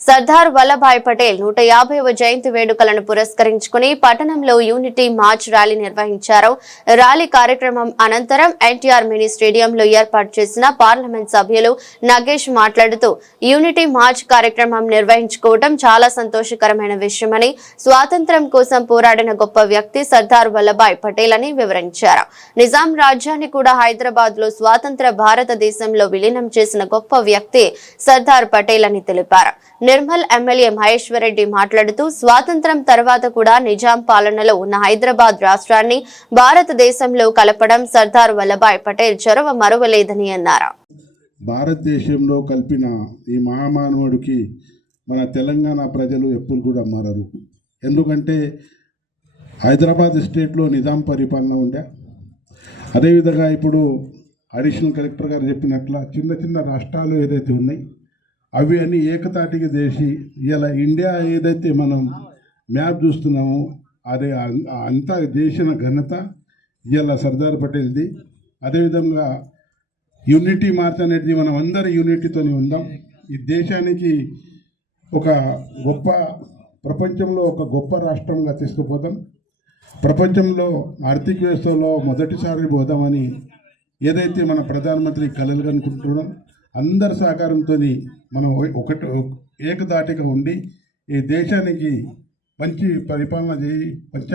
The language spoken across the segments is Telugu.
సర్దార్ వల్లభాయ్ పటేల్ నూట యాభైవ జయంతి వేడుకలను పురస్కరించుకుని పట్టణంలో యూనిటీ మార్చ్ ర్యాలీ నిర్వహించారు. ర్యాలీ కార్యక్రమం అనంతరం ఎన్టీఆర్ మినీ స్టేడియంలో ఏర్పాటు చేసిన పార్లమెంట్ సభ్యులు నగేష్ మాట్లాడుతూ యూనిటీ మార్చ్ కార్యక్రమం నిర్వహించుకోవడం చాలా సంతోషకరమైన విషయమని స్వాతంత్ర్యం కోసం పోరాడిన గొప్ప వ్యక్తి సర్దార్ వల్లభాయ్ పటేల్ అని వివరించారు. నిజాం రాజ్యాన్ని కూడా హైదరాబాద్లో స్వాతంత్ర భారతదేశంలో విలీనం చేసిన గొప్ప వ్యక్తి సర్దార్ పటేల్ అని తెలిపారు. నిర్మల్ ఎమ్మెల్యే మహేశ్వర్ రెడ్డి మాట్లాడుతూ స్వాతంత్రం తర్వాత కూడా నిజాం పాలనలో ఉన్న హైదరాబాద్ రాష్ట్రాన్ని భారతదేశంలో కలపడం సర్దార్ వల్లభాయ్ పటేల్ చొరవ మరువలేదని అన్నారు. భారతదేశంలో కలిపిన ఈ మహామానవుడికి మన తెలంగాణ ప్రజలు ఎప్పుడు కూడా మారరు. ఎందుకంటే హైదరాబాద్ స్టేట్లో నిజాం పరిపాలన ఉండే. అదేవిధంగా ఇప్పుడు అడిషనల్ కలెక్టర్ గారు చెప్పినట్ల చిన్న చిన్న రాష్ట్రాలు ఏదైతే ఉన్నాయి అవి అన్నీ ఏకతాటికి చేసి ఇలా ఇండియా ఏదైతే మనం మ్యాప్ చూస్తున్నామో అదే అం- అంతా చేసిన ఘనత ఇలా సర్దార్ పటేల్ది. అదేవిధంగా యూనిటీ మార్చ్ అనేది మనం అందరి యూనిటీతోని ఉందాం. ఈ దేశానికి ఒక గొప్ప ప్రపంచంలో ఒక గొప్ప రాష్ట్రంగా తీసుకుపోదాం. ప్రపంచంలో ఆర్థిక వ్యవస్థలో మొదటిసారి పోదామని ఏదైతే మన ప్రధానమంత్రి కలలు కనుకుంటున్నాం అందరి సహకారంతో మనం ఒకటి ఏకదాటిగా ఉండి ఈ దేశానికి మంచి పరిపాలన చేయి మంచి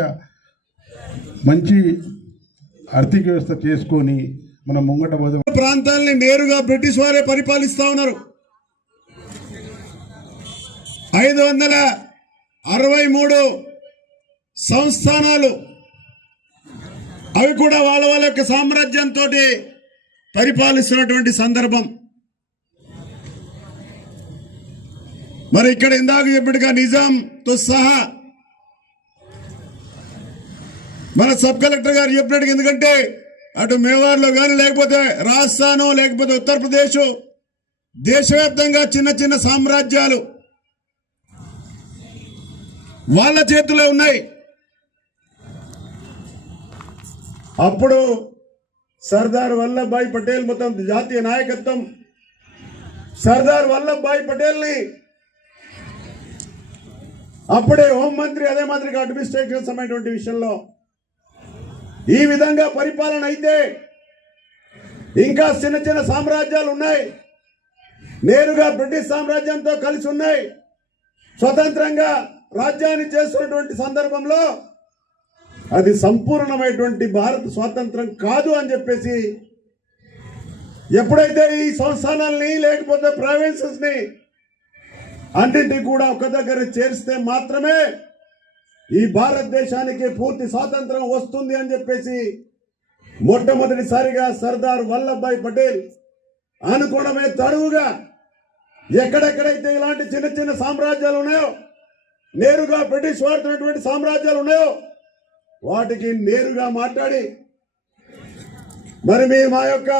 మంచి ఆర్థిక వ్యవస్థ చేసుకొని మనం ముంగట పోదాం. ప్రాంతాల్ని నేరుగా బ్రిటిష్ వారే పరిపాలిస్తూ ఉన్నారు. ఐదు వందల అరవై మూడు సంస్థానాలు అవి కూడా వాళ్ళ వాళ్ళ యొక్క సామ్రాజ్యంతో పరిపాలిస్తున్నటువంటి సందర్భం. మరి ఇక్కడ ఇందాక చెప్పినట్టుగా నిజాంతో సహా మన సబ్ కలెక్టర్ గారు చెప్పినట్టుగా ఎందుకంటే అటు మేవార్లో కానీ లేకపోతే రాజస్థాన్ లేకపోతే ఉత్తరప్రదేశ్ దేశవ్యాప్తంగా చిన్న చిన్న సామ్రాజ్యాలు వాళ్ళ చేతిలో ఉన్నాయి. అప్పుడు సర్దార్ వల్లభాయ్ పటేల్ మొత్తం జాతీయ నాయకత్వం సర్దార్ వల్లభాయ్ పటేల్ని అప్పుడే హోంమంత్రి అదే మాదిరిగా అడ్మినిస్ట్రేషన్ సమయటువంటి విషయంలో ఈ విధంగా పరిపాలన అయితే ఇంకా చిన్న చిన్న సామ్రాజ్యాలు ఉన్నాయి. నేరుగా బ్రిటిష్ సామ్రాజ్యంతో కలిసి ఉన్నాయి. స్వతంత్రంగా రాజ్యాన్ని చేస్తున్నటువంటి సందర్భంలో అది సంపూర్ణమైనటువంటి భారత స్వాతంత్రం కాదు అని చెప్పేసి ఎప్పుడైతే ఈ సంస్థానాల్ని లేకపోతే ప్రావిన్సెస్ని అన్నింటి కూడా ఒక దగ్గర చేరిస్తే మాత్రమే ఈ భారతదేశానికి పూర్తి స్వాతంత్రం వస్తుంది అని చెప్పేసి మొట్టమొదటిసారిగా సర్దార్ వల్లభాయ్ పటేల్ అనుకోవడమే తడువుగా ఎక్కడెక్కడైతే ఇలాంటి చిన్న చిన్న సామ్రాజ్యాలు ఉన్నాయో నేరుగా బ్రిటిష్ వాడుతున్నటువంటి సామ్రాజ్యాలు ఉన్నాయో వాటికి నేరుగా మాట్లాడి మరి మీ మా యొక్క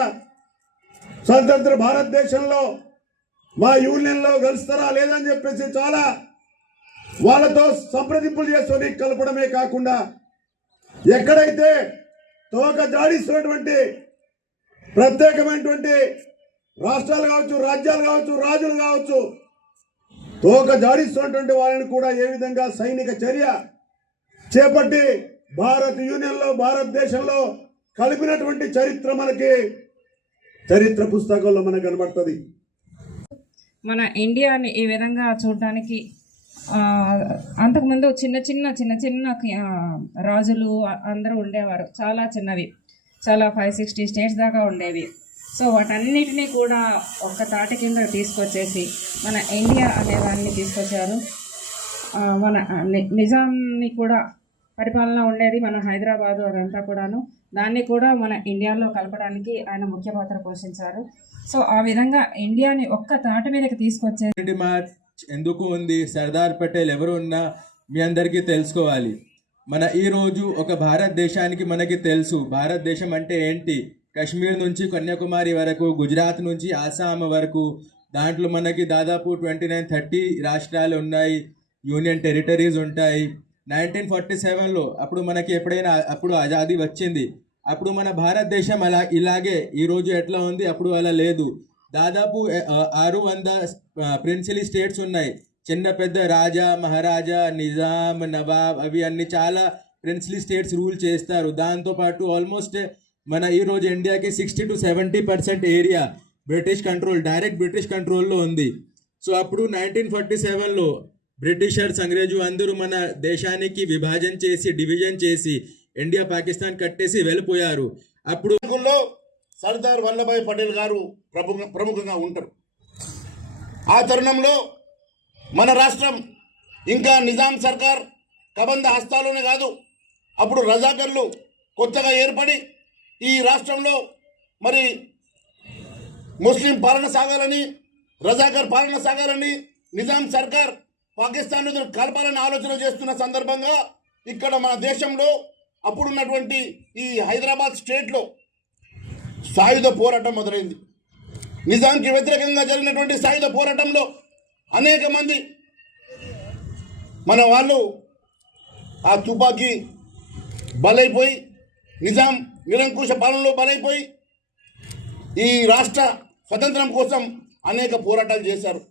స్వతంత్ర భారతదేశంలో మా యూనియన్లో కలుస్తారా లేదని చెప్పేసి చాలా వాళ్ళతో సంప్రదింపులు చేసుకొని కలపడమే కాకుండా ఎక్కడైతే తోక జాడిస్తున్నటువంటి ప్రత్యేకమైనటువంటి రాష్ట్రాలు కావచ్చు రాజ్యాలు కావచ్చు రాజులు కావచ్చు తోక జాడిస్తున్నటువంటి వాళ్ళని కూడా ఏ విధంగా సైనిక చర్య చేపట్టి భారత్ యూనియన్లో భారతదేశంలో కలిపినటువంటి చరిత్ర మనకి చరిత్ర పుస్తకంలో మనకు కనబడుతుంది. మన ఇండియాని ఈ విధంగా చూడడానికి అంతకుముందు చిన్న చిన్న చిన్న చిన్న రాజులు అందరూ ఉండేవారు. చాలా చిన్నవి. చాలా ఫైవ్ సిక్స్టీ స్టేట్స్ దాకా ఉండేవి. సో వాటన్నిటినీ కూడా ఒక తాటి కింద తీసుకొచ్చేసి మన ఇండియా అనే దాన్ని తీసుకొచ్చారు. మన నిజాన్ని కూడా పరిపాలన ఉండేది మన హైదరాబాదు అదంతా కూడాను. దాన్ని కూడా మన ఇండియాలో కలపడానికి ఆయన ముఖ్య పాత్ర పోషించారు. సో ఆ విధంగా ఇండియాని ఒక్క తాట మీదకి తీసుకొచ్చే మార్చ్ ఎందుకు ఉంది? సర్దార్ పటేల్ ఎవరు ఉన్నా మీ అందరికీ తెలుసుకోవాలి. మన ఈరోజు ఒక భారతదేశానికి మనకి తెలుసు. భారతదేశం అంటే ఏంటి? కశ్మీర్ నుంచి కన్యాకుమారి వరకు గుజరాత్ నుంచి ఆసాం వరకు దాంట్లో మనకి దాదాపు ట్వంటీ నైన్ థర్టీ రాష్ట్రాలు ఉన్నాయి. యూనియన్ టెరిటరీస్ ఉంటాయి. నైన్టీన్ ఫార్టీ సెవెన్లో అప్పుడు మనకి ఎప్పుడైనా అప్పుడు ఆజాదీ వచ్చింది. అప్పుడు మన భారతదేశం అలా ఇలాగే ఈరోజు ఎట్లా ఉంది? అప్పుడు అలా లేదు. దాదాపు ఆరు వంద ప్రిన్సిలీ స్టేట్స్ ఉన్నాయి. చిన్న పెద్ద రాజా మహారాజా నిజాం నవాబ్ అవి అన్ని చాలా ప్రిన్సిలీ స్టేట్స్ రూల్ చేస్తారు. దాంతోపాటు ఆల్మోస్ట్ మన ఈరోజు ఇండియాకి sixty two seventy percent area British control direct British కంట్రోల్లో ఉంది. సో అప్పుడు నైన్టీన్ ఫార్టీ సెవెన్లో బ్రిటిషర్స్ అంగ్రేజు అందరూ మన దేశానికి విభజన చేసి డివిజన్ చేసి ఇండియా పాకిస్తాన్ కట్టేసి వెళ్ళిపోయారు. అప్పుడు సర్దార్ వల్లభాయ్ పటేల్ గారు ప్రముఖ ప్రముఖంగా ఉంటారు. ఆ తరుణంలో మన రాష్ట్రం ఇంకా నిజాం సర్కార్ కబంధ హస్తాలోనే కాదు అప్పుడు రజాకర్లు కొత్తగా ఏర్పడి ఈ రాష్ట్రంలో మరి ముస్లిం పాలన సాగాలని రజాకర్ పాలన సాగాలని నిజాం సర్కార్ పాకిస్తాన్ కలపాలని ఆలోచన చేస్తున్న సందర్భంగా ఇక్కడ మన దేశంలో అప్పుడున్నటువంటి ఈ హైదరాబాద్ స్టేట్లో సాయుధ పోరాటం మొదలైంది. నిజాంకి వ్యతిరేకంగా జరిగినటువంటి సాయుధ పోరాటంలో అనేక మంది మన వాళ్ళు ఆ తుపాకీ బలైపోయి నిజాం నిరంకుశ పాలనలో బలైపోయి ఈ రాష్ట్ర స్వతంత్రం కోసం అనేక పోరాటాలు చేశారు.